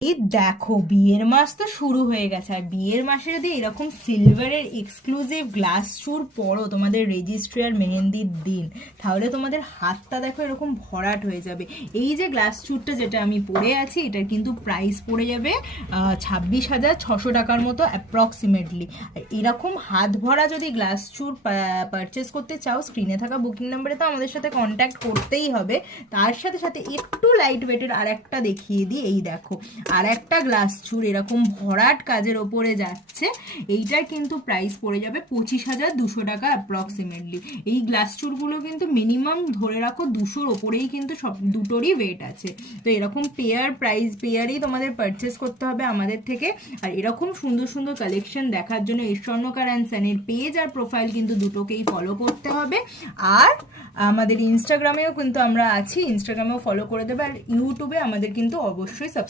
এই দেখো বিয়ের মাস তো শুরু হয়ে গেছে, আর বিয়ের মাসে যদি এরকম সিলভারের এক্সক্লুসিভ গ্লাস চুর পরো তোমাদের রেজিস্ট্রি আর মেহেন্দির দিন, তাহলে তোমাদের হাতটা দেখো এরকম ভরাট হয়ে যাবে। এই যে গ্লাস চুরটা যেটা আমি পরে আছি, এটার কিন্তু প্রাইস পড়ে যাবে 26,600 টাকার মতো অ্যাপ্রক্সিমেটলি। আর এরকম হাত ভরা যদি গ্লাস চুর পারচেস করতে চাও, স্ক্রিনে থাকা বুকিং নাম্বারে তো আমাদের সাথে কন্ট্যাক্ট করতেই হবে। তার সাথে সাথে একটু লাইট ওয়েটের আর একটা দেখিয়ে দিই। এই দেখো আর একটা গ্লাস চুর এরকম ভরাট কাজের ওপরে যাচ্ছে, এইটার কিন্তু প্রাইস পড়ে যাবে 25,200 টাকা অ্যাপ্রক্সিমেটলি। এই গ্লাস চুরগুলো কিন্তু মিনিমাম ধরে রাখো 200-র ওপরেই কিন্তু সব দুটোরই ওয়েট আছে। তো এরকম পেয়ারেই তোমাদের পারচেস করতে হবে আমাদের থেকে। আর এরকম সুন্দর সুন্দর কালেকশন দেখার জন্য এই স্বর্ণকার অ্যান্ড সানির পেজ আর প্রোফাইল কিন্তু দুটোকেই ফলো করতে হবে। আর আমাদের ইনস্টাগ্রামেও কিন্তু আমরা আছি, ইনস্টাগ্রামেও ফলো করে দেবে। আর ইউটিউবে আমাদের কিন্তু অবশ্যই সাবস্ক্রাইব